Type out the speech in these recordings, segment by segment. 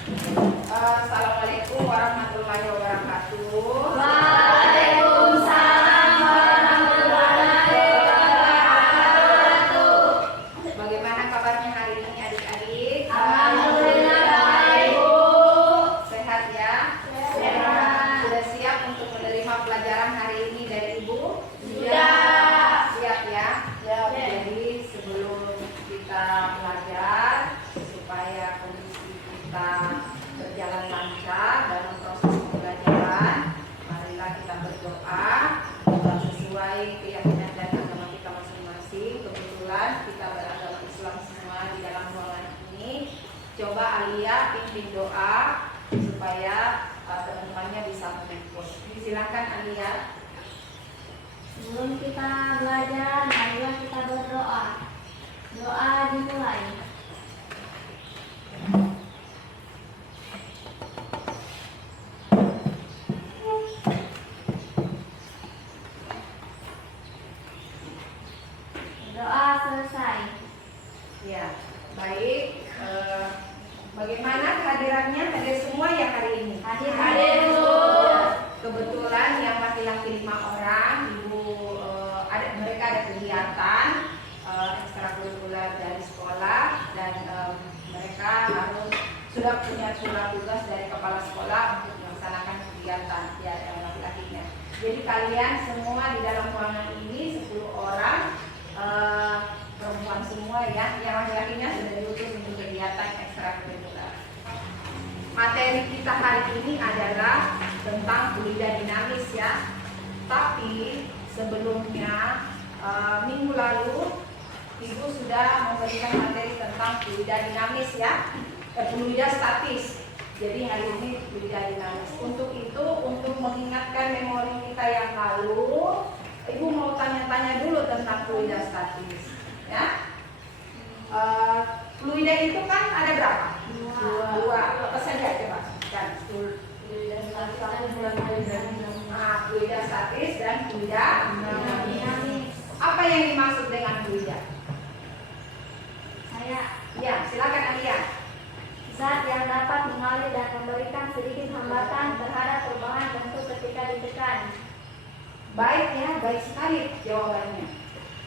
Assalamualaikum warahmatullahi wabarakatuh. Waalaikumsalam warahmatullahi wabarakatuh. Bagaimana kabarnya hari ini adik-adik? Alhamdulillah baik, Bu. Sehat ya? Sehat. Sudah siap untuk menerima pelajaran hari ini dari Ibu? Sudah. Siap ya? Siap. Jadi sebelum kita belajar, supaya kondisi kita berjalan lancar dalam proses pembelajaran, marilah kita berdoa sesuai keyakinan dan agama kita masing-masing. Kebetulan kita beragama Islam semua di dalam ruangan ini. Coba Alia pimpin doa supaya teman-temannya bisa mengikut. Silakan Alia. Sebelum kita belajar, marilah kita berdoa. Doa dimulai. Doa selesai. Ya, baik. Bagaimana kehadirannya? Hadir semua ya hari ini? Hadir, Bu. Kebetulan yang laki-laki 5 orang, Ibu mereka ada kegiatan ekstrakurikuler dari sekolah dan mereka harus sudah punya surat tugas dari kepala sekolah untuk melaksanakan kegiatan ya yang laki-lakinya. Jadi kalian semua di dalam ruangan ini 10 orang perempuan semua ya, yang laki-lakinya sudah diutus untuk kegiatan ekstrakurikuler. Materi kita hari ini adalah tentang fluida dinamis ya. Tapi sebelumnya minggu lalu Ibu sudah memberikan materi tentang fluida dinamis ya, fluida statis. Jadi hari ini fluida dinamis. Untuk itu, untuk mengingatkan memori kita yang lalu, Ibu mau tanya-tanya dulu tentang fluida statis ya. Fluida itu kan ada berapa? Dua. Apa saja coba? Fluida statis dan fluida dinamis. Apa yang dimaksud dengan fluida? Ya, silakan Alia. Zat yang dapat mengalir dan memberikan sedikit hambatan terhadap perubahan bentuk ketika ditekan. Baik ya, baik sekali jawabannya.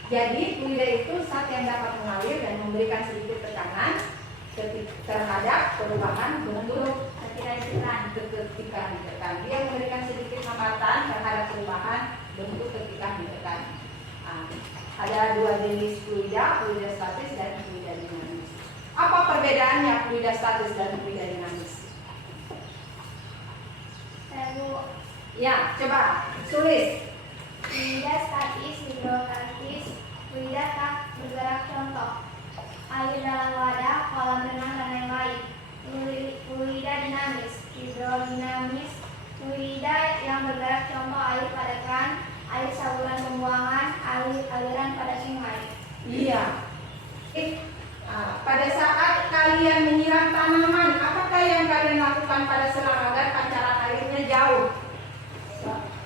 Jadi fluida itu zat yang dapat mengalir dan memberikan sedikit tekanan terhadap perubahan bentuk Ketika ditekan. ketika ditekan. Dia memberikan sedikit hambatan terhadap perubahan bentuk ketika ditekan. Ada dua jenis fluida, fluida statis dan fluida dinamis. Apa perbedaannya fluida statis dan fluida dinamis? Ya, coba tulis. Fluida statis, hidrostatis, fluida tak bergerak contoh. Air dalam wadah, kolam renang dan lain-lain. Fluida dinamis, hidrodinamis, fluida yang bergerak contoh air pada keran, air saluran pembuangan, aliran pada sungai. Iya. Pada saat kalian menyiram tanaman, apakah yang kalian lakukan pada selang agar pancaran airnya jauh?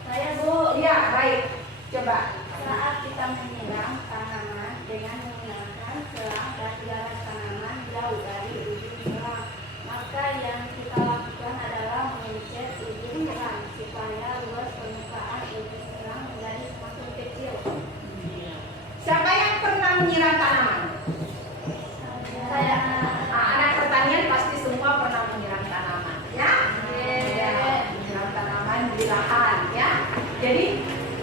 Saya, Bu. Iya, baik. Coba. Saat kita menyiram tanaman dengan menggunakan selang dan jarak tanaman jauh dari ujung selang, maka yang kita lakukan adalah mengecat ujung selang supaya luas permukaan ujung selang menjadi semakin kecil. Siapa yang pernah menyiram tanaman? Saya. Anak pertanian pasti semua pernah menyiram tanaman, ya? Ya, menyiram tanaman di lahan, ya. Jadi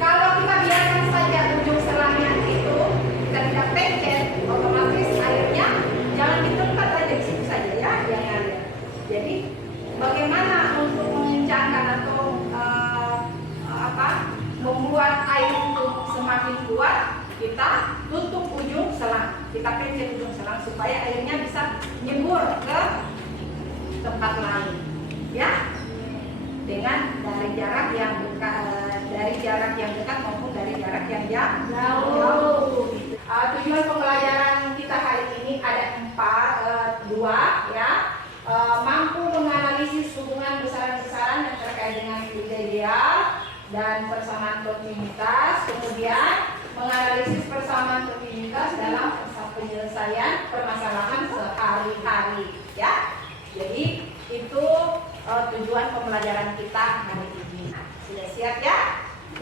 kalau kita biarkan saja ujung selangnya itu kita tidak pencet, otomatis airnya jangan ditempat aja di situ saja ya, jangan. Jadi bagaimana untuk mengencangkan atau membuat air itu semakin kuat? Kita tutup ujung selang, kita pencet ujung selang supaya airnya bisa nyebur ke tempat lain, ya, dengan dari jarak yang dekat maupun dari jarak yang jauh. Tujuan pembelajaran kita hari ini ada dua, ya. Mampu menganalisis hubungan besaran-besaran yang terkait dengan fluida ideal dan persamaan kontinuitas, kemudian menganalisis persamaan kontinuitas dalam penyelesaian permasalahan sehari-hari, ya. Jadi Itu tujuan pembelajaran kita hari ini. Nah, sudah siap ya?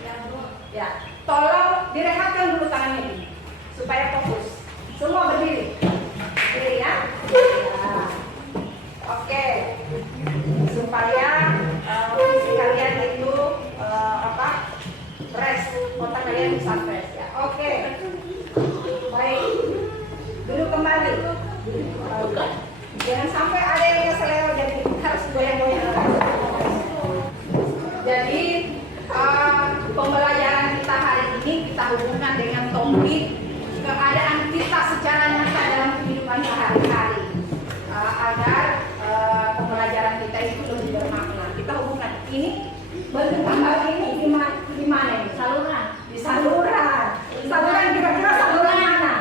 Ya, Bu. Ya, tolong direhatkan dulu tangannya ini supaya fokus. Semua berdiri. Berdiri ya. Ya. Oke. Supaya fisik kalian itu rest, otak kalian bisa fresh ya. Oke. Baik. Duduk kembali. Jangan sampai ada yang keseleo jadi harus goyang-goyang. Jadi pembelajaran kita hari ini kita hubungkan dengan topik keadaan kita secara nyata dalam kehidupan sehari-hari agar pembelajaran kita itu lebih bermakna. Kita hubungkan ini bentuk gambar ini di mana ini? Saluran. Di saluran. Saluran kira-kira saluran mana?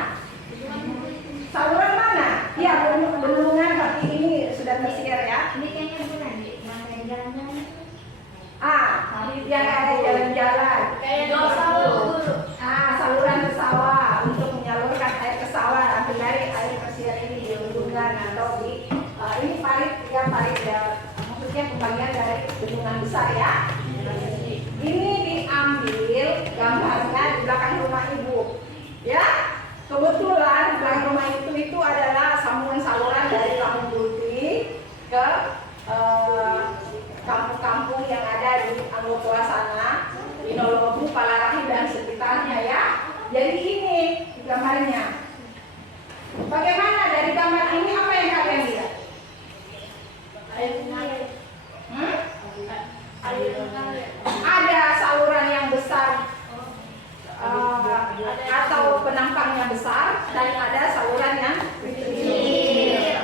Saluran mana? Iya, bendungan tapi ini sudah tersihir ya. Ini kayaknya bukan di mana jalan-jalan. Yang ada jalan-jalan. Kayak sawah. Saluran ke sawah untuk menyalurkan air ke sawah atau dari air tersihir ini di bendungan atau di ini parit ya, maksudnya pembagian dari bendungan besar ya. Ini diambil gambarnya di belakang rumah ibu, ya. Kebetulan di belakang rumah itu adalah sambungan saluran dari Kampung Putih ke kampung-kampung yang ada di Anggotoa sana, Winolobu, Palarahi dan sekitarnya ya. Jadi ini gambarnya. Bagaimana dari gambar ini apa yang kalian lihat? Ada saluran yang besar atau penampangnya besar dan ada saluran yang kecil.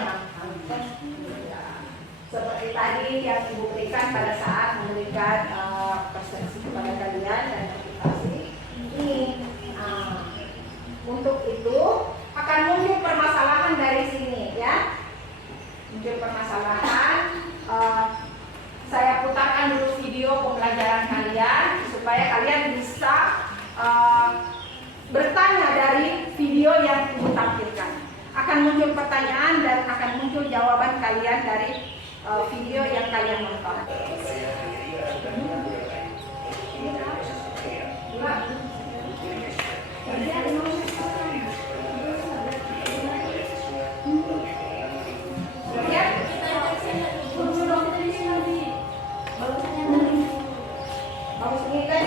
Seperti tadi yang ibu berikan pada saat memberikan presentasi kepada kalian dan presentasi ini. Untuk itu akan muncul permasalahan dari sini ya. Muncul permasalahan. Saya putarkan dulu video pembelajaran kalian supaya kalian bisa bertanya dari video yang ibu tampilkan. Akan muncul pertanyaan dan akan muncul jawaban kalian dari video yang kalian nonton. Bagus ini kan?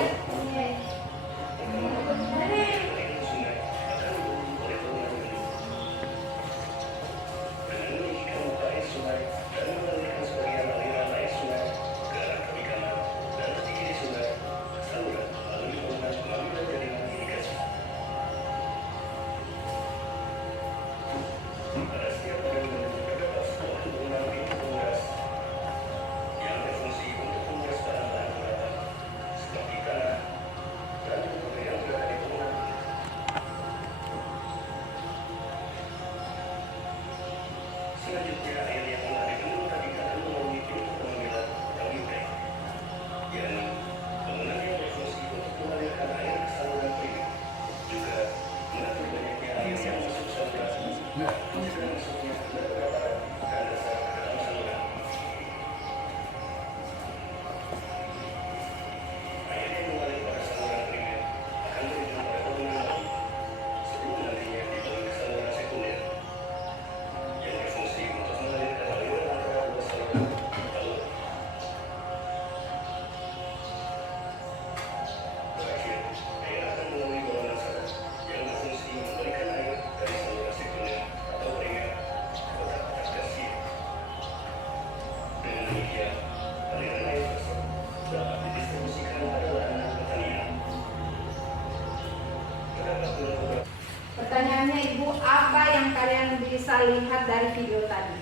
Pertanyaannya Ibu, apa yang kalian bisa lihat dari video tadi?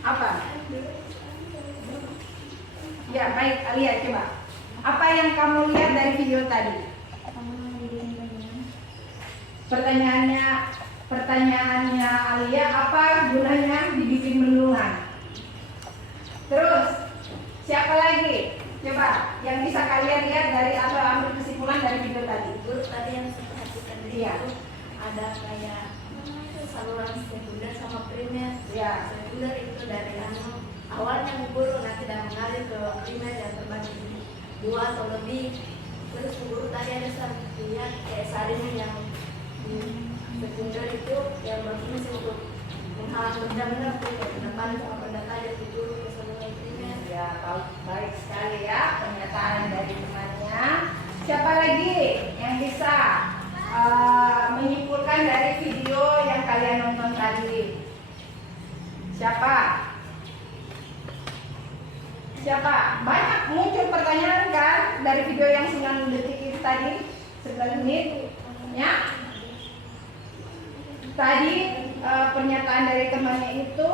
Apa? Ya baik, Alia coba. Apa yang kamu lihat dari video tadi? Pertanyaannya Alia, apa gunanya dibikin bendungan? Terus siapa lagi? Coba yang bisa kalian lihat dari atau ambil kesimpulan dari video tadi. Tadi yang saya perhatikan Iya. ada kayak saluran sekunder sama primer. Ya. Sekunder itu dari awalnya guru nanti dan mengalir ke primer yang terbagi dua atau lebih. Terus guru tadi ada lihat kayak salinan yang di sekunder itu yang berfungsi untuk menghalang benda-benda ke depan sama benda tajam itu ke saluran primer. Ya, baik sekali ya pernyataan dari temannya. Siapa lagi yang bisa menyimpulkan dari video yang kalian nonton tadi? Siapa? Banyak muncul pertanyaan kan dari video yang 9 detik itu tadi, 9 menit ya. Tadi pernyataan dari temannya itu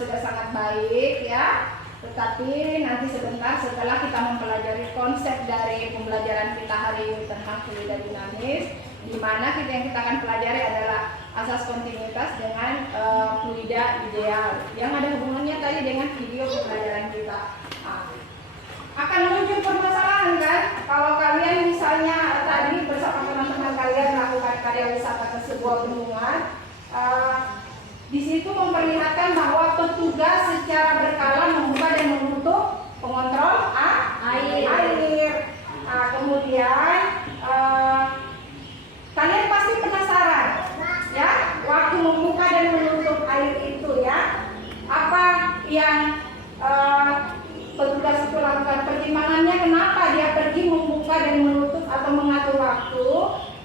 sudah sangat baik ya. Tetapi nanti sebentar setelah kita mempelajari konsep dari pembelajaran kita hari ini tentang fluida dinamis, di mana yang kita akan pelajari adalah asas kontinuitas dengan fluida ideal yang ada hubungannya tadi dengan video pembelajaran kita. Akan muncul permasalahan kan kalau kalian misalnya tadi bersama teman-teman kalian melakukan karya wisata ke sebuah bendungan. Di situ memperlihatkan bahwa petugas secara berkala membuka dan menutup pengontrol air. Kemudian kalian pasti penasaran, ya, waktu membuka dan menutup air itu ya, apa yang petugas itu lakukan? Pertimbangannya kenapa dia pergi membuka dan menutup atau mengatur waktu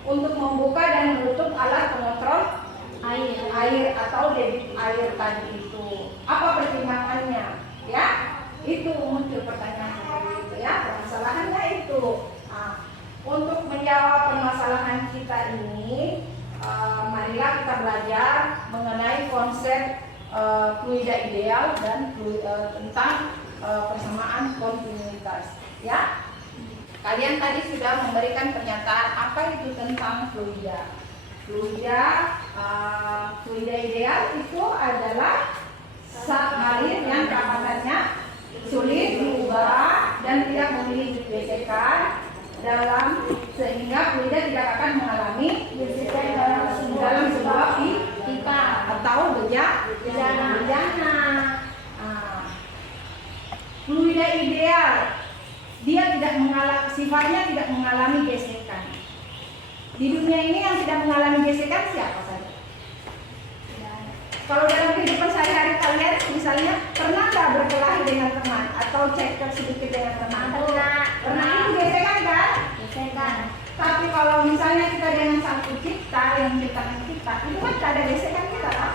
untuk membuka dan menutup alat pengontrol air atau debit air tadi itu, apa pertimbangannya ya? Itu muncul pertanyaan seperti itu ya, permasalahannya itu. Untuk menjawab permasalahan kita ini, marilah kita belajar mengenai konsep fluida ideal dan tentang persamaan kontinuitas ya. Kalian tadi sudah memberikan pernyataan apa itu tentang fluida. Fluida ideal itu adalah air yang kerapatannya sulit diubah dan tidak memiliki gesekan sehingga fluida tidak akan mengalami gesekan dalam sebuah pipa atau bejana. Fluida ideal dia sifatnya tidak mengalami gesekan. Di dunia ini yang tidak mengalami gesekan siapa saja? Kalau dalam kehidupan sehari-hari kalian misalnya pernah nggak berkelahi dengan teman atau cekcok sedikit dengan teman? Pernah itu gesekan kan? Gesekan. Tapi kalau misalnya kita dengan sang pencipta yang menciptakan kita, itu kan tidak ada gesekan kita kan?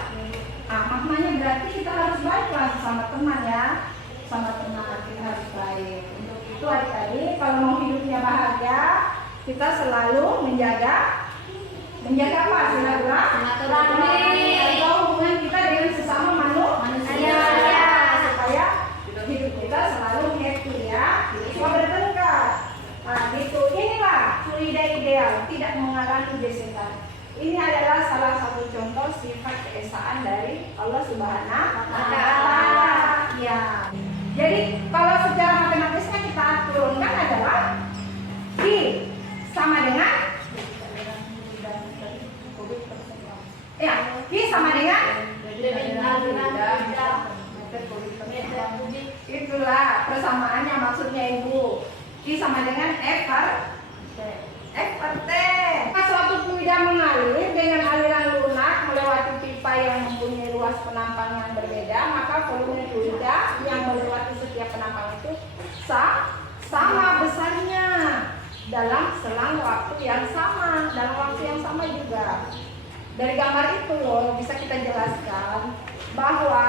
Maknanya berarti kita harus baiklah sama teman ya, sama teman kita harus baik. Untuk itu adik-adik kalau mau hidupnya bahagia, kita selalu menjaga apa? Silaturahmi atau hubungan kita dengan sesama manusia supaya hidup kita selalu happy ya, tidak suka bertengkar. Gitu. Inilah fluida ideal, tidak mengalami gesekan. Ini adalah salah satu contoh sifat keesaan dari Allah Subhanahu wa Ta'ala. Ya. Jadi kalau secara matematisnya kita turunkan adalah I sama dengan I sama dengan itulah persamaannya maksudnya Ibu. I sama dengan F per T. Suatu fluida mengalir dengan aliran lunak melewati pipa yang mempunyai ruas penampang yang berbeda, maka volume fluida yang melewati setiap penampang itu sama besarnya dalam selang waktu yang sama, juga. Dari gambar itu loh bisa kita jelaskan bahwa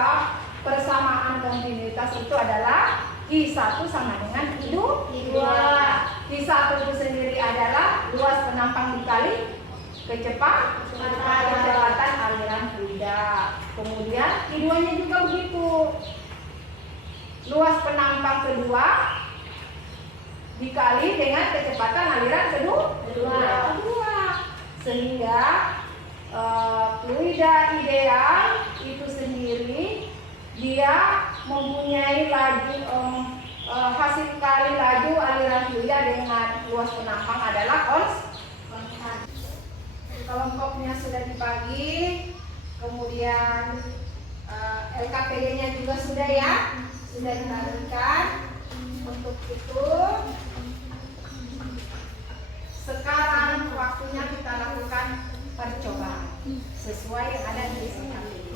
persamaan kontinuitas itu adalah I1 sama dengan I2. I1 itu sendiri adalah luas penampang dikali kecepatan aliran fluida. Kemudian I2-nya juga begitu. Luas penampang kedua dikali dengan kecepatan aliran kedua. Sehingga fluida ideal itu sendiri dia mempunyai hasil kali laju aliran fluida dengan luas penampang adalah konstan. kelompoknya sudah dibagi, kemudian LKPD-nya juga sudah ya, sudah dibagikan. Untuk itu sekarang waktunya kita lakukan percobaan sesuai yang ada di LKPD.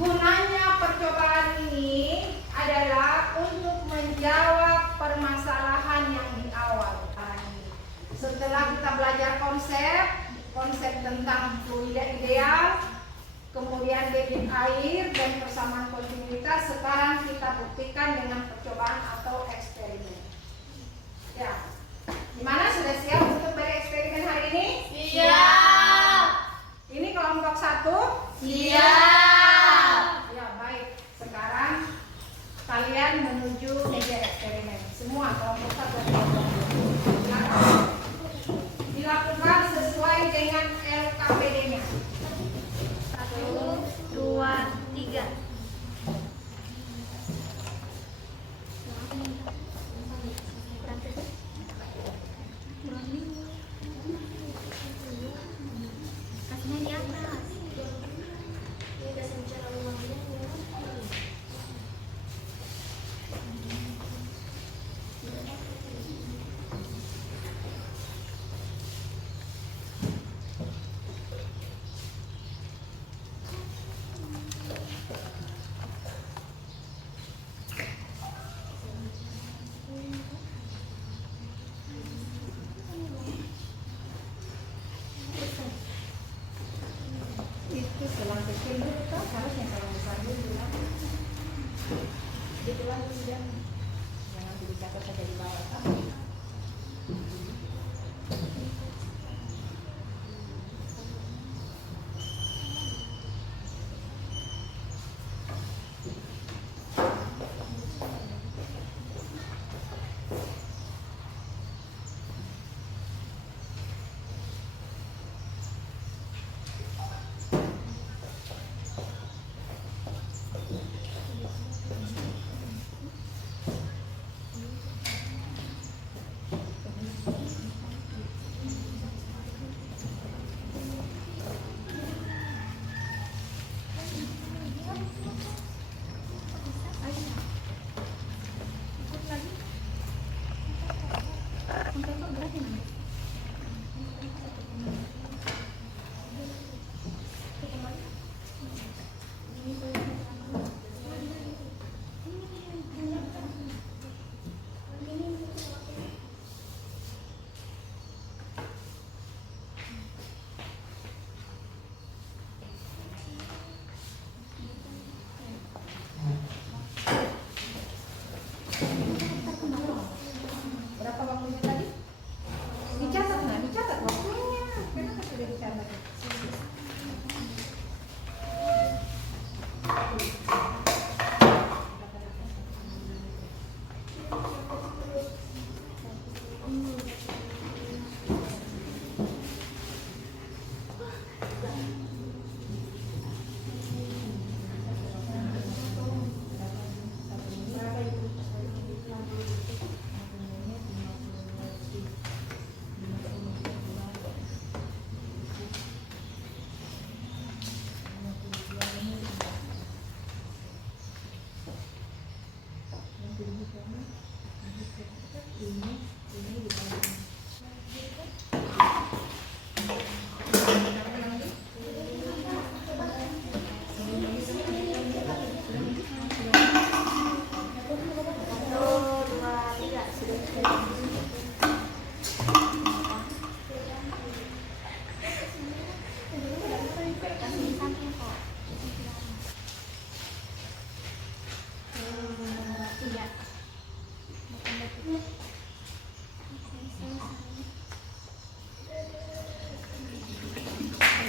Gunanya percobaan ini adalah untuk menjawab permasalahan yang di awal. Setelah kita belajar konsep tentang fluida ideal, kemudian debit air dan persamaan kontinuitas, sekarang kita buktikan dengan percobaan atau eksperimen. Ya, gimana, sudah siap untuk bereksperimen hari ini? Siap. Ini kelompok 1? Siap. Ya, baik. Sekarang kalian menuju meja eksperimen. Semua kelompok 1 dan kelompok 2. Silakan. Dilakukan sesuai dengan LKPD-nya. 1, 2, 3. Kasihnya di atas. Itu selang kecil dulu kan, harusnya selang besar dulu kan. Itulah dulu ya. Jangan dicatat saja di bawah kan. Berapa waktunya tadi? Dicatat, nah, dicatat waktunya. Kenapa sudah dicatat?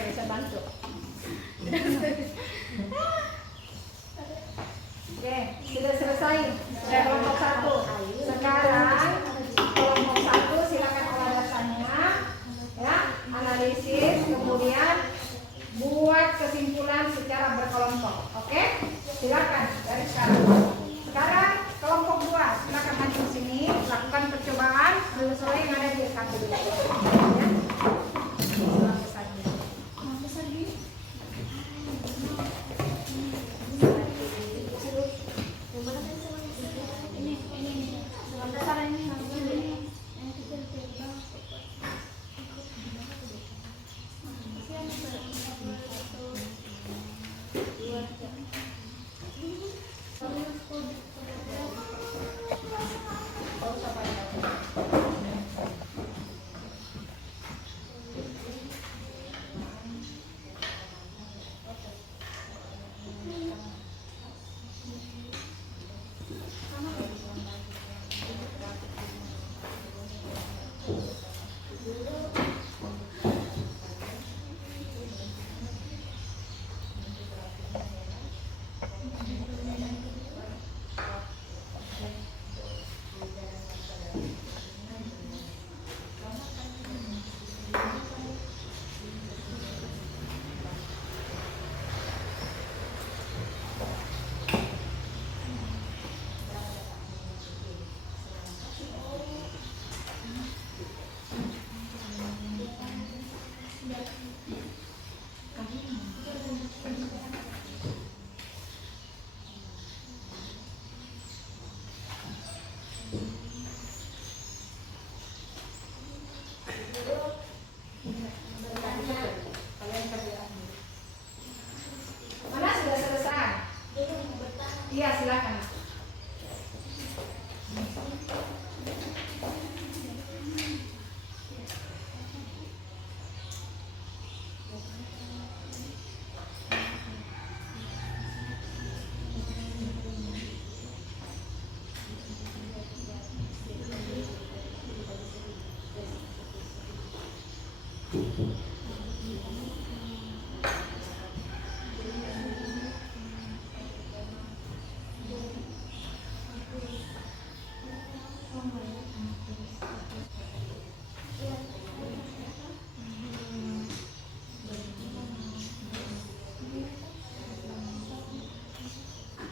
Bisa bantu. Oke, sudah selesai. Sudah kelompok 1. Sekarang kelompok 1 silakan olah datanya, ya, analisis, kemudian buat kesimpulan secara berkelompok. Oke, silakan dari sekarang. Sekarang kelompok 2 silakan maju ke sini, lakukan percobaan sesuai yang ada di LKPD. Ya.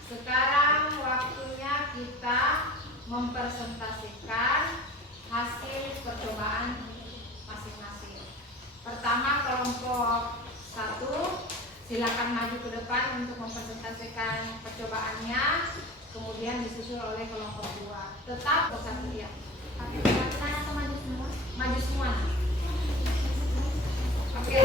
Sekarang waktunya kita mempresentasikan hasil percobaan masing-masing. Pertama, kelompok 1 silakan maju ke depan untuk mempresentasikan percobaannya, kemudian disusul oleh kelompok 2. Tetap bersatu ya. Pakai perhatian atau maju semua? Maju semua. Oke.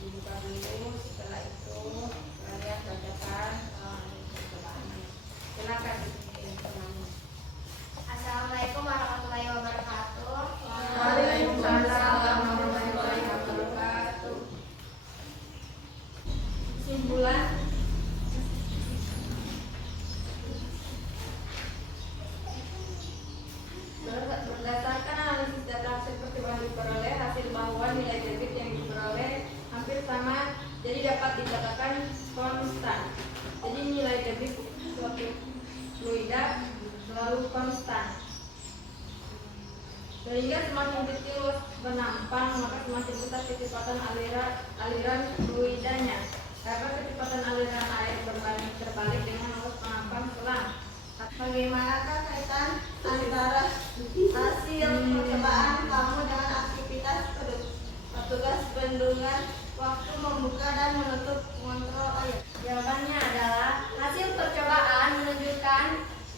Dibuka dulu, setelah itu kalian bacakan percobaannya. Silakan teman-teman. Assalamualaikum warahmatullahi wabarakatuh. Waalaikumsalam warahmatullahi wabarakatuh. Kesimpulan. Berdasarkan analisis data hasil percobaan diperoleh, hasil bahwa nilai debit yang diperoleh hampir sama, jadi dapat dikatakan konstan. Jadi nilai debit suatu fluida selalu konstan. Sehingga semakin kecil penampang, maka semakin besar kecepatan aliran fluidanya. Karena kecepatan aliran air terbalik dengan arus penampang selang. Bagaimanakah kaitan antara hasil percobaan kamu dengan aktivitas petugas bendungan waktu membuka dan menutup mengontrol air? Jawabannya adalah hasil percobaan menunjukkan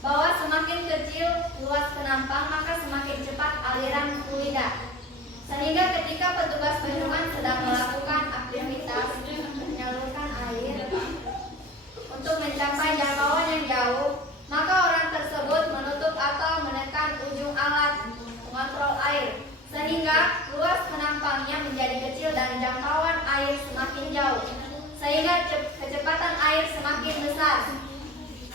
bahwa semakin kecil luas penampang maka semakin cepat aliran fluida. Sehingga ketika petugas bendungan sedang melakukan aktivitas menyalurkan air untuk mencapai jangkauan yang jauh, maka orang tersebut menutup atau menekan ujung alat mengontrol air, sehingga luas penampangnya menjadi kecil dan jangkauan air semakin jauh, sehingga kecepatan air semakin besar.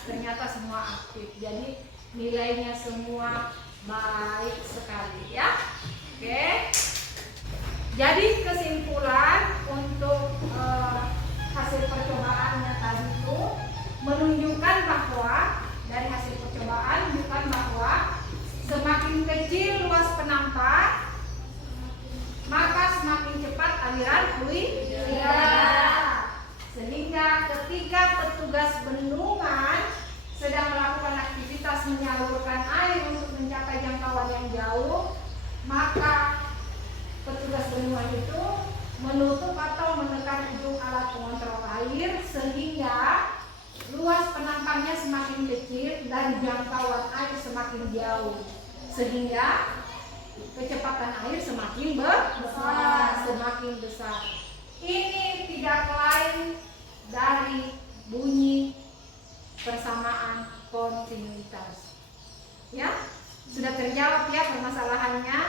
Ternyata semua aktif, jadi nilainya semua baik sekali ya. Oke. Jadi kesimpulan untuk hasil percobaannya tadi itu menunjukkan bahwa dari hasil percobaan bukan bahwa semakin kecil luas penampang maka semakin cepat aliran fluida. Sehingga ketika petugas bendungan sedang melakukan aktivitas menyalurkan air untuk mencapai jangkauan yang jauh, maka petugas bendungan itu menutup atau menekan ujung alat pengontrol air sehingga luas penampangnya semakin kecil dan jangkauan air semakin jauh, sehingga kecepatan air semakin besar. Ini tidak lain dari bunyi persamaan kontinuitas. Ya, sudah terjawab ya permasalahannya.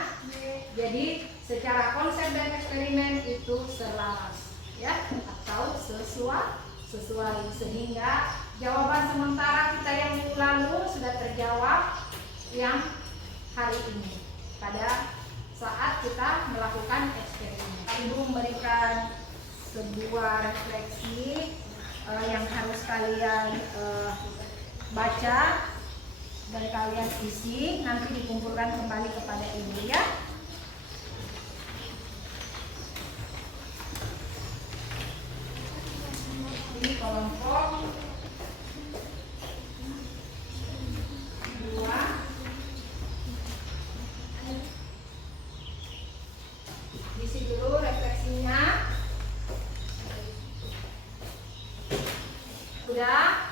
Jadi secara konsep dan eksperimen itu selaras, ya, atau sesuai, sehingga jawaban sementara kita yang minggu lalu sudah terjawab yang hari ini pada saat kita melakukan eksperimen. Ibu memberikan sebuah refleksi yang harus kalian baca dan kalian isi, nanti dikumpulkan kembali kepada ibu ya. Ini kelompok 2. Isi dulu refleksinya. Sudah.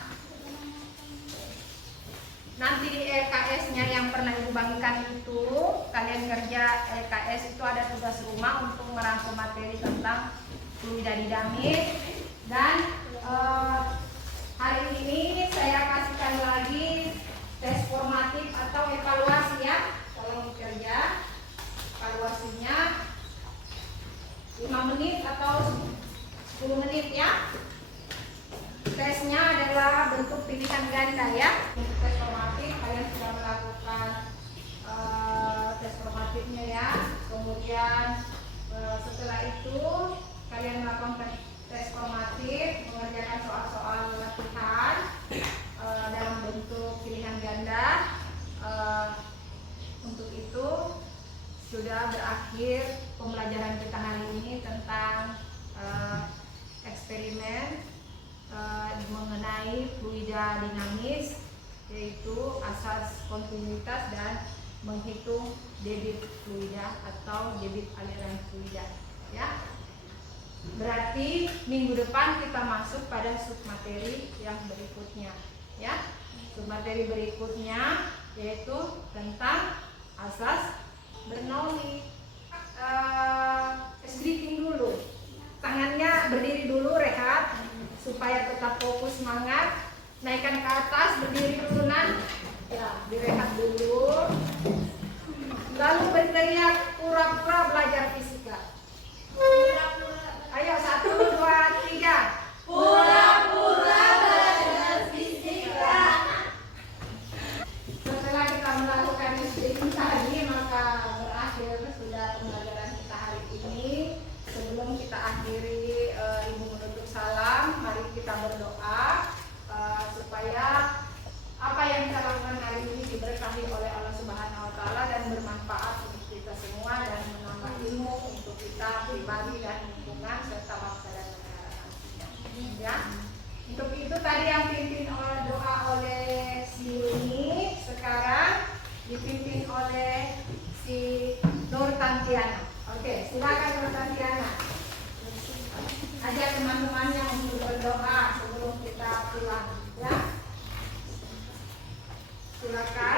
Nanti di LKS-nya yang pernah ibu bagikan itu, kalian kerja LKS itu ada tugas rumah untuk merangkum materi tentang fluida dinamik. Dan hari ini saya kasihkan lagi tes formatif atau evaluasi ya. bekerja. Evaluasinya 5 menit atau 10 menit ya. Tesnya adalah bentuk pilihan ganda ya. Untuk tes formatif kalian sudah melakukan tes formatifnya ya. Kemudian setelah itu kalian melakukan tes formatif, mengerjakan soal-soal latihan dalam bentuk pilihan ganda. Untuk itu sudah berakhir pembelajaran kita hari ini tentang eksperimen mengenai fluida dinamis, yaitu asas kontinuitas dan menghitung debit fluida atau debit aliran fluida ya. Berarti minggu depan kita masuk pada submateri yang berikutnya ya. Submateri berikutnya yaitu tentang asas Bernoulli. Stretching dulu, tangannya berdiri dulu, rehat supaya tetap fokus, semangat. Naikkan ke atas, berdiri dulu Nan ya, direhat dulu, lalu berteriak pura-pura belajar fisika. Ayo 1, 2, 3. Pura-pura belajar fisika. Setelah kita melakukan stretching tadi, maka berakhir sudah pembelajaran kita hari ini. Sebelum kita akhiri, Ibu menutup salam, mari kita berdoa supaya apa yang kita lakukan hari ini diberkahi oleh Allah Subhanahu wa Ta'ala dan bermanfaat untuk kita semua dan menambah ilmu untuk kita pribadi dan lingkungan serta bangsa dan negara nantinya. Ya. Untuk itu tadi yang dipimpin oleh doa oleh si Yuni, sekarang dipimpin oleh si Nur Tantiana. Oke, silakan Nur Tantiana. Ajak teman-temannya untuk berdoa sebelum kita pulang, ya. Silakan.